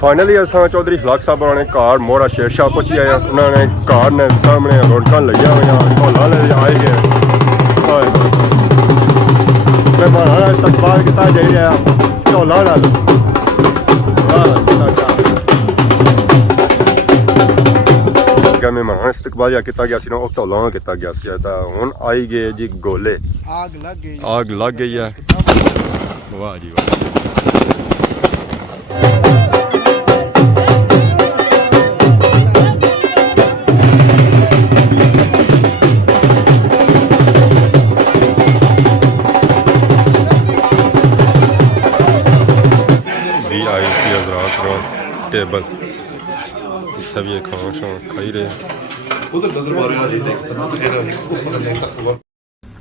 Finally असा चौधरी खलाक साहब ने घर मोड़ा शेरशाह पहुंची आए उन्होंने घर ने सामने रौनक लगिया हुई ढोला ले आए गए मेहमान का इस्तकबाल किया जा रहा ढोला मेहमान इस्तकबाल या किया गया वो ढोला किया गया हुण आई गए जी गोले आग लग गई है वाह जी वाह टेबल सब ये खाओ शो खाई रहे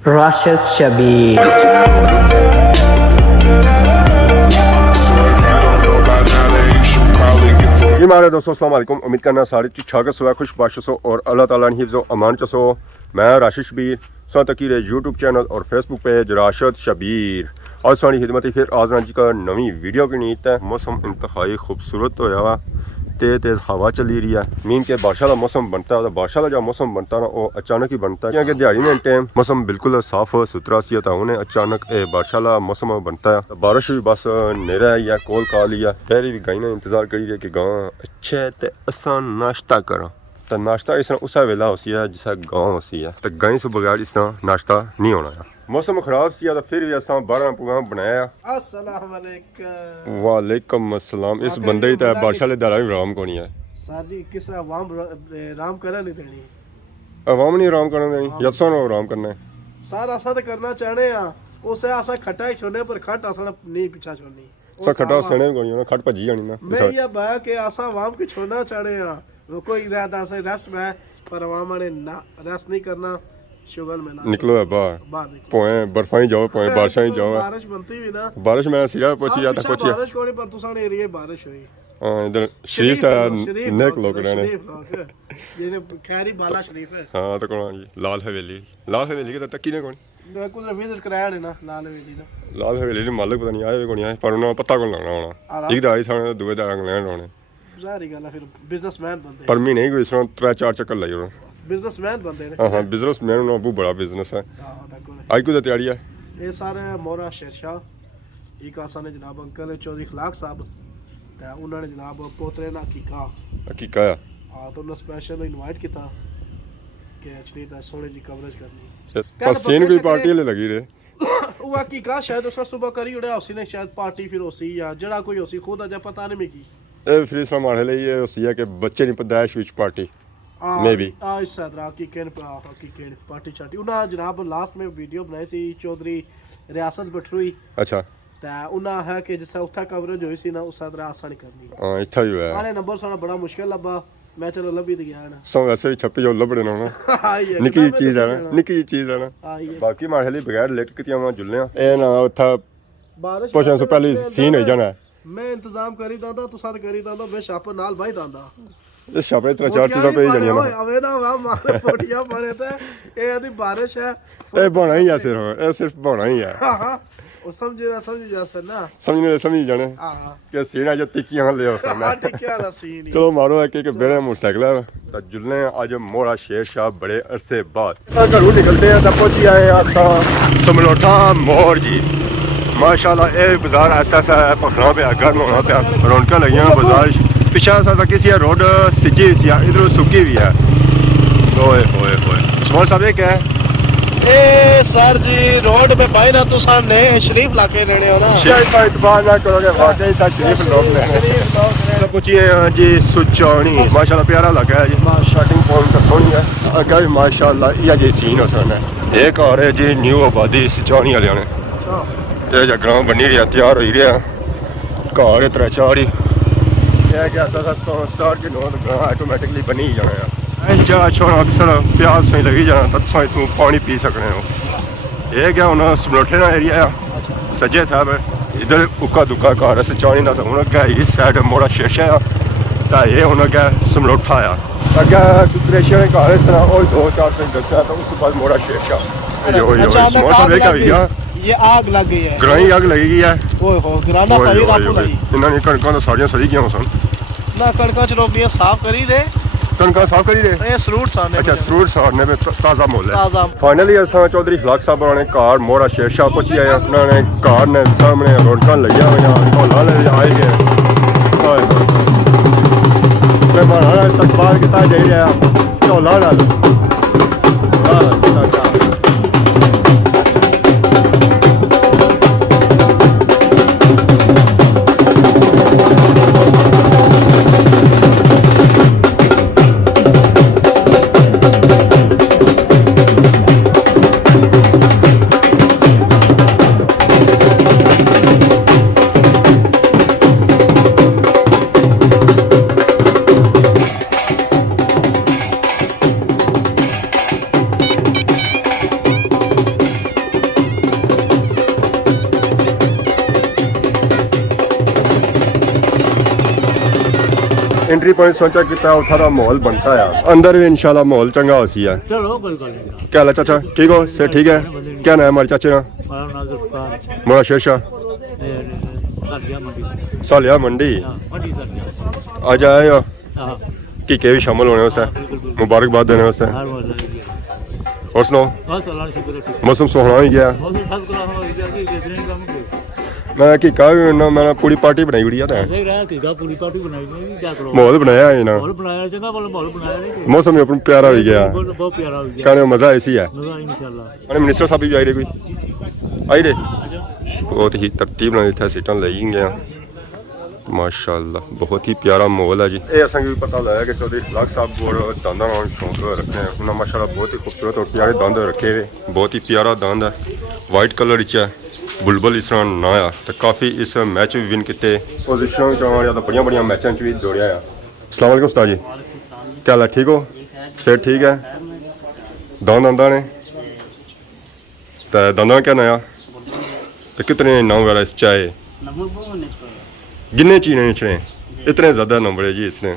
राशिद शबीर जी हमारे दोस्तों अस्सलाम वालेकुम उम्मीद करना सारे ठीक सो खुशबाश सो और अल्लाह ताला ने हिफ्ज़ो अमान चसो मैं राशिद शबीर सो तकीर यूट्यूब चैनल और फेसबुक पेज राशिद शबीर और सारी खिदमत फिर आज जी का नवी वीडियो की नीयत है मौसम इंतहाई खूबसूरत होया हुआ तेज़ हवा चली रही है मीन के बारिश का मौसम बनता है बारिश का जो मौसम बनता है ना वो अचानक ही बनता है क्योंकि दिहाड़ी में टाइम मौसम बिल्कुल साफ सुथरा सी था उन्हें अचानक बारिश का मौसम बनता है बारिश भी बस नेरा ही है कोल खा लिया पहले भी गई ने इंतजार करी है कि गाँव अच्छे तो असा नाश्ता करो तो नाश्ता इस तरह उस वेला होती है जिस गाँव होती है तो गई से बगैर इस तरह नाश्ता नहीं होना है मौसम खराब सी तो फिर भी असा 12 प्रोग्राम बनाया वालेकुम अस्सलाम इस बंदे ही बारिश वाले दारा भी आराम कोनी है सर जी किस तरह आराम करा नहीं देनी आवाम नहीं आराम करने देनी जब सो आराम करना है सर असा तो करना चाहने उसे असा खट्टा ही छोड़ने पर खट असा नहीं पीछा छोड़नी सा खट्टा सने कोनी ना खट भजी जानी ना मैं ये बा के असा आवाम की छोड़ना चाहने वो कोई इरादा से रस में पर आवाम ने ना रस नहीं करना शुगर में निकलो है बाहर पोए बर्फा ही जाओ पोए बारिश ही जाओ बारिश बनती भी ना बारिश में सिरा पहुंची जाता कुछ बारिश कोनी पर तुसाने एरिया बारिश हुई हां इधर शरीफ था नेक लोग रहने ये खैरी बाला शरीफ है हां तो कौन जी लाल हवेली के तक ने कौन बिल्कुल विजिट कराया ने ना लाल हवेली ने मालिक पता नहीं आए कोनी आए पर उन्हें पता कोन लगना होना एक दा आई थाने दूसरे दा इंग्लैंड होने जारी गल है फिर बिजनेसमैन बंदे पर मी नहीं कोई इस तरह 3-4 चक्कर लाई उन्होंने बिजनेसमैन बंदे ने हां बिजनेसमैन उन्होंने बहुत बड़ा बिजनेस है आज को तैयारी है ये सारे मोरा शेरशाह एक आसा ने जनाब अंकल चौधरी खलाक साहब ते उन्होंने जनाब पोतरे ना हकीका हां तो उन्होंने स्पेशल इनवाइट किया कि अच्छी ता सोने जी कवरेज करनी पर सीन कोई पार्टी ले लगी रे वो हकीका शायद उस सुबह करी उड़े होसी ने शायद पार्टी फिर होसी या जड़ा कोई होसी खुद अजा पता नहीं में की ए फिर हमारे लिए ये होसी है कि बच्चे नहीं पैदाइश विच पार्टी मे बी इस तरह की पार्टी चाटी उन्हें जनाब लास्ट में वीडियो बनाई सी चौधरी रियासत बटरुई अच्छा ता उन्हें है कि जिस उठा कवरेज हुई सी ना उस तरह आसानी करनी हां इतना ही है आने नंबर सारा बड़ा मुश्किल लबा मैं चलो लभी दे गया ना सो वैसे भी छप्पी जो लबड़े ना निकी चीज है ना बाकी मारे लिए बगैर लेट कितियां वहां जुलने ए ना उठा बारिश पोछन से पहले सीन हो जाना मैं इंतजाम करी दादा तू साथ करी दादा मैं शापर नाल भाई दादा इस शापर 3-4 चीज़ां पे ही जानी ना अवे ना वा मारे पोटियां पड़े थे ए आदी बारिश है ए बना ही है सिर्फ बना ही है हां वो समझ जा सर ना समझ जाने हां कि सीना जो टिकियां ले हो सर ना टिकियां ला सीन चलो मारो एक बेड़े मोटरसाइकिल है तो जुलने आज मोड़ा शेरशाह बड़े अरसे बाद घरों निकलते हैं तब पहुंची आए आसा समलोठा मोर जी माशाल्लाह ए बाजार ऐसा है पखड़ा पे गर्म होना पे रौनक लगी बाजार पिछा सा किसी रोड सिजी सी इधर सुकी हुई है ओए ओए ओए उस्मान साहब ये क्या है ए सर जी रोड पे भाई ना तो सामने शरीफ लाके रहने हो ना शायद का इतबार ना करोगे वाकई था शरीफ लोग ने तो पूछिए जी सुचानी माशाल्लाह प्यारा लगा है जी स्टार्टिंग पॉइंट तो सोनी है अगर माशाल्लाह ये जी सीन हो सकता है एक और है जी न्यू आबादी सुचानी वाले ने ये ग्राम बनी रही तैयार हो रहा घर 3-4 ही क्या स्टार्ट के नोट ऑटोमेटिकली बनी ही जाना है इस जगह छोड़ा अक्सर प्याज सही लगी जाना तत्सों इतों पानी पी सकने हो ये क्या हूँ समलोठे का एरिया सजे था इधर उक्का दुक्का घर से चाणी का तो हूँ अगर इस साइड मोड़ा शेरशा तो ये हूँ अगर समलोठा आ अगर प्रेशर ने घर इस तरह और 2-4 सही दसा तो उस बाद मोड़ा शेरशा ये आग लग गई है ग्राई आग लगी है ਓਏ ਹੋ ਗਰਾਨਾ ਭਾਈ ਰਾਪੂ ਲਈ ਇਹਨਾਂ ਨੇ ਕਣਕਾਂ ਤਾਂ ਸਾਰੀਆਂ ਸੜੀ ਗਈਆਂ ਸਨ ਨਾ ਕਣਕਾਂ ਚ ਰੋਕੀਆਂ ਸਾਫ਼ ਕਰੀ ਰੇ ਕਣਕਾਂ ਸਾਫ਼ ਕਰੀ ਰਹੇ ਇਹ ਸਲੂਟ ਸਾਨੇ ਅੱਛਾ ਸਰੂਰ ਸਾਰਨੇ ਵਿੱਚ ਤਾਜ਼ਾ ਮੁੱਲ ਹੈ ਤਾਜ਼ਾ ਫਾਈਨਲੀ ਅਸਾਂ ਚੌਧਰੀ ਖਲਾਕ ਸਾਹਿਬ ਨੇ ਕਾਰ ਮੋੜਾ ਸ਼ੇਰ ਸ਼ਾਹ ਪਹੁੰਚੀ ਆਏ ਉਹਨਾਂ ਨੇ ਕਾਰ ਨੇ ਸਾਹਮਣੇ ਰੌਣਕਾਂ ਲੱਗੀਆਂ ਹੋਈਆਂ ਢੋਲਾਂ ਲੈ ਆਏ ਗਏ ਮੈਂ ਮਾਰਾ ਇਸਤਕਬਾਲ ਕੀਤਾ ਜਾ ਰਿਹਾ ਢੋਲਾਂ ਨਾਲ ਵਾਹ ਚਾਚਾ एंट्री पॉइंट सोचा कितना उठारा माहौल बनता है अंदर भी इंशाल्लाह माहौल चंगा होसी है चलो कोई गल नहीं क्या हाल है चाचा ठीक हो से ठीक है क्या नाम है हमारे चाचे ना हमारा नाम जुल्फकार मोड़ा शेरशाह सालिया मंडी सालिया मंडी हाँ मंडी सालिया आज आए हो हाँ कि के भी शामिल होने वास्ते मुबारकबाद देने वास्ते हर बार और सुनो बस अल्लाह का शुक्र है ठीक मौसम सुहाना ही गया मौसम फर्स्ट क्लास हो गया कि बेहतरीन काम किया मैं कि कहा ना मैंने पूरी पार्टी बनाई हुई है देख रहा है कि गा पूरी पार्टी बनाई नहीं क्या करो माहौल बनाया है ना माहौल बनाया चंगा बोल माहौल बनाया नहीं मौसम भी अपन प्यारा हो गया बहुत प्यारा हो गया कहने में मजा ऐसी है मजा इंशाल्लाह मैंने मिनिस्टर साहब भी आई रहे कोई आई रहे बहुत ही तरतीब ਨਾਲ ਇੱਥੇ ਸੀਟਾਂ ਲਈ ਗਈਆਂ ਮਾਸ਼ਾਅੱਲਾ ਬਹੁਤ ਹੀ ਪਿਆਰਾ ਮਾਹੌਲ ਹੈ ਜੀ ਇਹ ਅਸਾਂ ਵੀ ਪਤਾ ਲੱਗਾ ਕਿ ਚੌਧਰੀ ਖਲਾਕ ਸਾਹਿਬ ਕੋਲ ਦੰਦਾਂ ਨਾਲ ਸ਼ੌਂਕ ਰੱਖਦੇ ਆ ਉਹਨਾਂ ਮਾਸ਼ਾਅੱਲਾ ਬਹੁਤ ਹੀ ਖੂਬਸੂਰਤ ਔਰ ਪਿਆਰੇ ਦੰਦ ਰੱਖੇ ਨੇ ਬਹੁਤ ਹੀ ਪਿਆਰਾ ਦੰਦ ਹੈ ਵਾਈਟ ਕਲਰ ਵਿੱਚ ਹੈ बुलबुल इस तरह ना आ तो काफ़ी इस मैच भी विन किए पोजिशन या तो बड़िया बड़िया मैचों भी दौड़िया आ अस्सलाम वालेकुम उस्ताद जी क्या हाल है ठीक हो सेहत ठीक है दांद आंदा ने तो दांदा क्या नया तो कितने नाम वगैरह इस चाहे गिने चीने निचने इतने ज़्यादा नंबर है जी इसने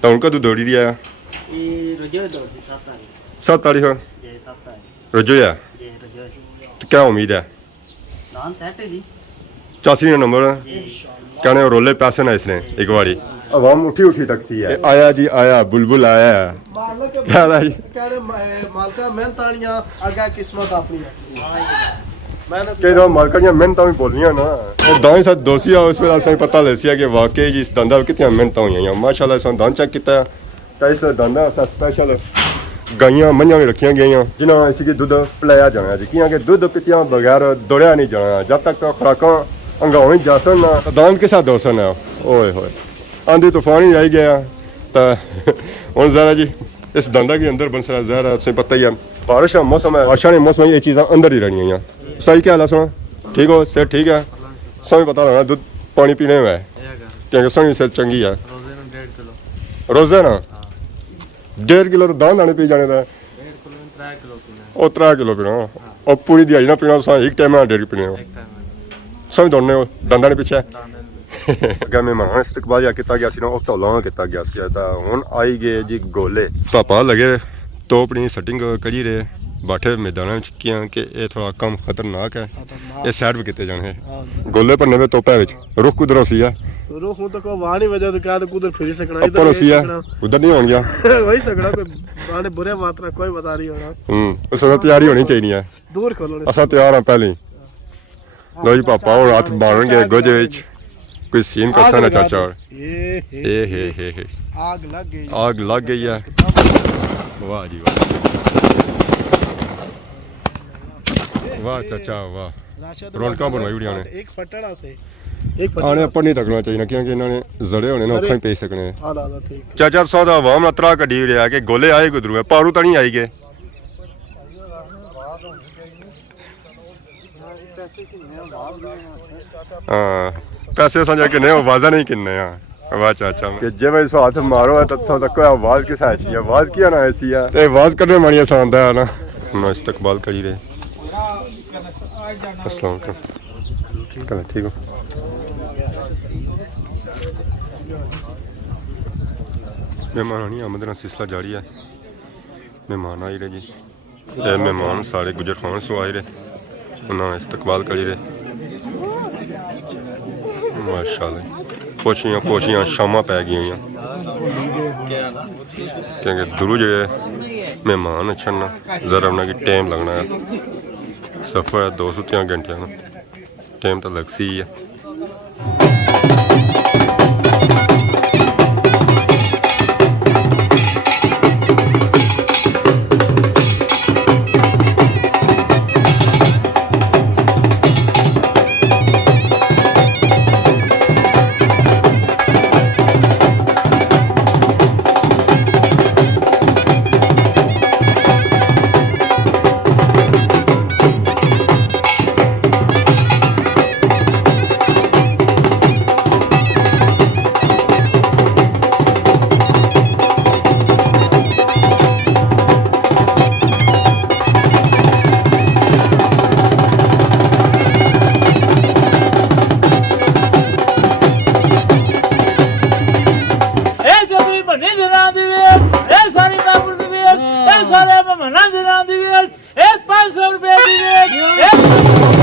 तो उनका तो दौड़ी दिया 7 तारीख रजो है तो क्या उम्मीद है 84 नंबर कहने रोले पैसे ना इसने एक बारी आवाम उठी उठी तकसी है आया जी आया बुलबुल आया क्या जी कहने मालका मेहनतानियां आगे किस्मत अपनी मेहनत कई दफा मालका दी मेहनतां भी बोलियां ना और दाएं साथ दोसिया उस वेला असें पता लसिया कि वाकई जी इस दंदा कितनी मेहनतां होईयां माशाल्लाह असें दंद चेक कीता कई इस दंदा असें स्पेशल गाइयां मंझां भी रखियां गईयां जिन्हां इसी दुद्ध पिलाया जाना जी क्योंकि दुद्ध पितियां बगैर दौड़िया नहीं जाना जब तक तो खुराकां अंगाउं जासन ना दांद के साथ दोसन है ओए होए आंधी तूफान ही आई गया तो हुण ज़रा जी इस दंदा के अंदर बंसरा ज़रा असें पता ही है बारिश का मौसम है बारिशा ने मौसम ये चीज़ां अंदर ही रहनी है सही क्या हाल है सुनो ठीक हो सेहत ठीक है समय पता लगना दूध पानी पीने में क्योंकि समय सेहत चंगी है रोज़े ना 1.5 किलो दांद आने पी जाने का 3 किलो पीना और पूरी दिहाड़ी ना पीना एक टाइम 1.5 पीने समझ दौड़ने दंदा ने पीछे अगर मेहमान इस्तकबाल या किया गया ना ढोलां किया गया तो हुण आई गए जी गोले पापा लगे तो अपनी सेटिंग करी रहे बाठे मैदान किया कि ये थोड़ा कम खतरनाक है ये साइड पे किते जाने गोले भरने में तोपा रुख कुदर सी है रुख तो को वाह नहीं वजह तो क्या तो कुदर फिर सकना इधर सी है उधर नहीं होंगे वही सकना कोई वाले बुरे मात्रा कोई बता नहीं होना उस वक्त तैयारी होनी चाहिए दूर खोलो असा तैयार हां पहले लो जी पापा और हाथ मारनगे गोजे विच कोई सीन करसा ना चाचा ए हे आग लग गई है वाह जी वाह चाचा वाह रौनकां बनवाई उड़ियां ने एक फटड़ा से आने पर नहीं तकना चाहिए क्योंकि इन्होंने जड़े होने ना अखा ही पेश सकने ठीक चाचा सौ का आवाम ना त्राह कड्डी रहा कि गोले आए गुजरू है पारू तो नहीं आई गए हाँ पैसे समझा किन्ने आवाजा नहीं किन्ने वाह चाचा कि जे भाई सो हाथ मारो है तो तक आवाज किस है चाहिए आवाज किया ना ऐसी है तो आवाज करने मानी आसान है ना ना इस्तकबाल करी रहे अस्सलाम वालेकुम ठीक हो मेहमान आनी आमद का सिलसिला जारी है मेहमान आई रहे जी ये मेहमान सारे गुजर खान सो आए रहे उन्होंने इस्तकबाल करी रहे ਮਾਸ਼ਾਅੱਲਾ ਕੋਸ਼ੀਆਂ ਸ਼ਾਮਾਂ ਪੈ ਗਈਆਂ क्योंकि दूर जगह मेहमान अच्छा ना ज़रा उन्हें टाइम लगना है सफ़र है 2 से 3 घंटे ना टाइम तो लग सी है। सारे मना दिना दी वेल 500 रुपए दी वेल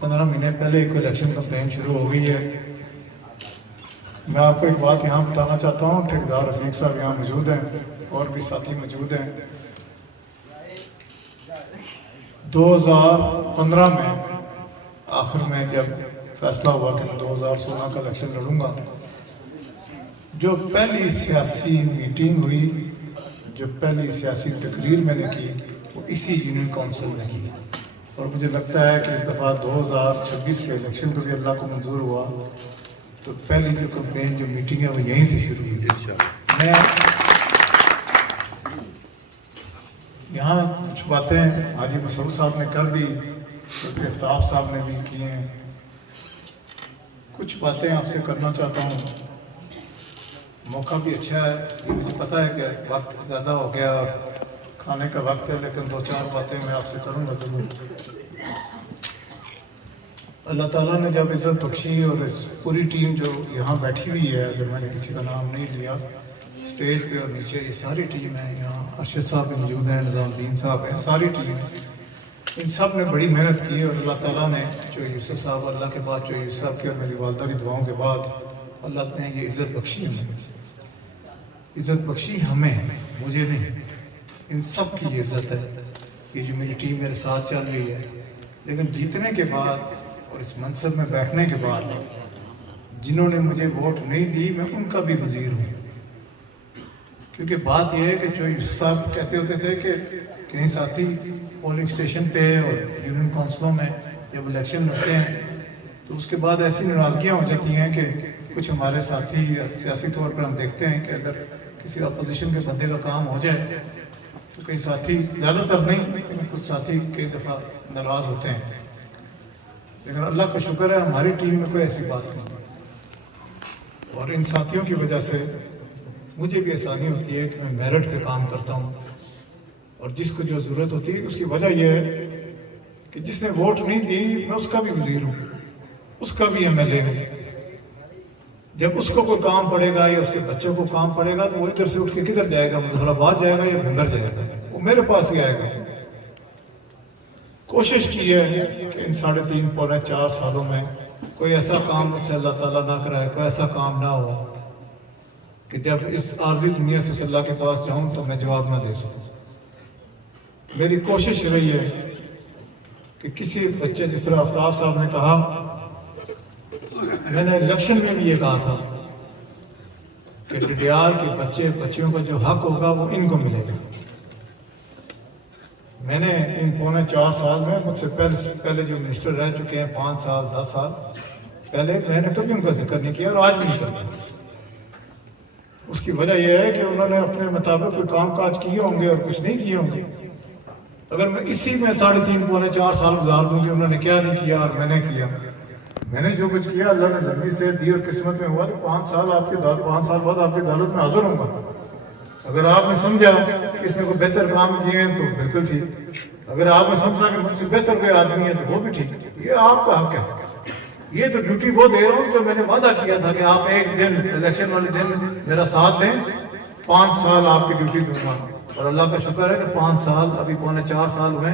15 महीने पहले कोई इलेक्शन कैंपेन शुरू हो गई है। मैं आपको एक बात यहाँ बताना चाहता हूँ, ठेकेदार रफीक साहब यहाँ मौजूद हैं और भी साथी मौजूद हैं। 2015 में आखिर में जब फैसला हुआ कि मैं 2016 का इलेक्शन लड़ूंगा, जो पहली सियासी मीटिंग हुई, जो पहली सियासी तकरीर मैंने की, वो इसी यूनियन काउंसिल में की। और मुझे लगता है कि इस दफ़ा 2026 के इलेक्शन को भी अल्लाह को मंजूर हुआ तो पहली जो कैंपेन जो मीटिंग है वो यहीं से शुरू हुई। मैं यहाँ कुछ बातें हाजी मसूद साहब ने कर दी, तो आफ्ताब साहब ने भी की हैं। कुछ बातें आपसे करना चाहता हूँ। मौका भी अच्छा है, मुझे पता है कि वक्त ज़्यादा हो गया और खाने का वक्त है, लेकिन 2-4 बातें मैं आपसे करूँगा ज़रूर। अल्लाह ताला ने जब इज़्ज़त बख्शी और इस पूरी टीम जो यहाँ बैठी हुई है, अगर मैंने किसी का नाम नहीं लिया, स्टेज पे और नीचे ये सारी टीम है, यहाँ अरशद साहब भी मौजूद हैं, निज़ामुद्दीन साहब हैं, सारी टीम, इन सब ने बड़ी मेहनत की और अल्लाह ताला ने जो यूसुफ साहब अल्लाह के बाद जो यूसुफ साहब की और मेरी वालदा की दुआओं के बाद अल्लाह ने ये इज़्ज़त बख्शी हमें, इज़्ज़त बख्शी हमें, मुझे नहीं, इन सब की ये इज़्ज़त है। ये जो मेरी टीम मेरे साथ चल रही है, लेकिन जीतने के बाद और इस मनसब में बैठने के बाद जिन्होंने मुझे वोट नहीं दी, मैं उनका भी वज़ीर हूँ। क्योंकि बात यह है कि जो यूसुफ साहब कहते होते थे कि कहीं साथी पोलिंग स्टेशन पे और यूनियन काउंसिलों में जब इलेक्शन लड़ते हैं तो उसके बाद ऐसी नाराज़गियाँ हो जाती हैं कि कुछ हमारे साथी सियासी तौर पर हम देखते हैं कि अगर किसी अपोजिशन के बंदे का काम हो जाए तो कई साथी, ज़्यादातर नहीं लेकिन कुछ साथी कई दफ़ा नाराज़ होते हैं। लेकिन अल्लाह का शुक्र है हमारी टीम में कोई ऐसी बात नहीं, और इन साथियों की वजह से मुझे भी आसानी होती है कि मैं मेरिट पे काम करता हूँ, और जिसको जो ज़रूरत होती है उसकी वजह यह है कि जिसने वोट नहीं दी मैं उसका भी वज़ीर हूँ, उसका भी MLA हूँ। जब उसको कोई काम पड़ेगा या उसके बच्चों को काम पड़ेगा तो वो इधर से उठ के किधर जाएगा, मुजफ्फराबाद जाएगा या भिंबर जाएगा, वो मेरे पास ही आएगा। कोशिश की है कि इन 3.5-4 सालों में कोई ऐसा काम मुझसे अल्लाह ताला ना कराए, कोई ऐसा काम ना हो कि जब इस आर्ज़ी दुनिया से अल्लाह के पास जाऊं तो मैं जवाब ना दे सकूं। मेरी कोशिश रही है कि किसी बच्चे, जिस तरह आफ्ताब साहब ने कहा, मैंने इलेक्शन में भी ये कहा था कि डीडीआर के बच्चियों का जो हक होगा वो इनको मिलेगा। मैंने इन 3.25 साल में, मुझसे पहले जो मिनिस्टर रह चुके हैं 5 साल 10 साल पहले, मैंने कभी उनका जिक्र नहीं किया और आज भी नहीं करता। उसकी वजह यह है कि उन्होंने अपने मुताबिक कोई काम काज किए होंगे और कुछ नहीं किए होंगे। अगर मैं इसी में 3.5-4 साल गुजार दूँ कि उन्होंने क्या नहीं किया और मैंने किया, मैंने जो कुछ किया अल्लाह ने ज़िंदगी से दी और किस्मत में हुआ तो 5 साल बाद आपकी अदालत में हाजिर होऊंगा। अगर आपने समझा कि इसने कोई बेहतर काम किए हैं तो बिल्कुल ठीक, अगर आपने समझा कि मुझसे बेहतर कोई आदमी है तो वो भी ठीक, ये आपका हक है। ये तो ड्यूटी वो दे रहा हूँ जो मैंने वादा किया था कि आप एक दिन इलेक्शन वाले दिन मेरा साथ दें, 5 साल आपकी ड्यूटी दूंगा। और अल्लाह का शुक्र है कि 5 साल, अभी 3.25 साल हुए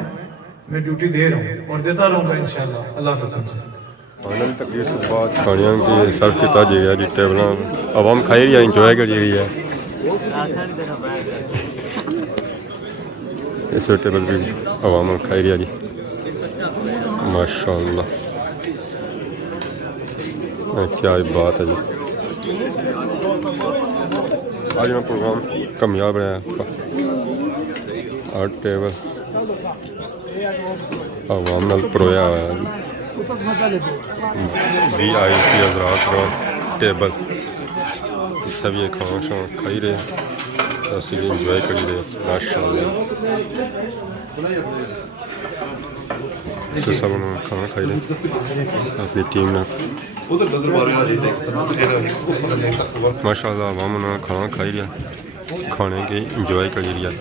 मैं ड्यूटी दे रहा हूँ और देता रहूँगा इंशाल्लाह अल्लाह के हुक्म से। फाइनल तकरीर से बाद खानियां की सर्व किया जाएगा जी, टेबल आवाम खाई रही है, इंजॉय कर रही है। इस टेबल भी आवाम खाई रही है जी, माशाअल्लाह, क्या बात है जी। आज ना प्रोग्राम कामयाब रहा है, और टेबल आवाम नाल परोया हुआ है। VIP हज़रात का टेबल सभी खाना शाना खाई रहे, असी भी इंजॉय करी रहे माशाअल्लाह। सब खाना खाई रहे अपनी टीम ने माशाअल्लाह। आवाम खाना खाई रहा, खाने की इंजॉय करी रहा।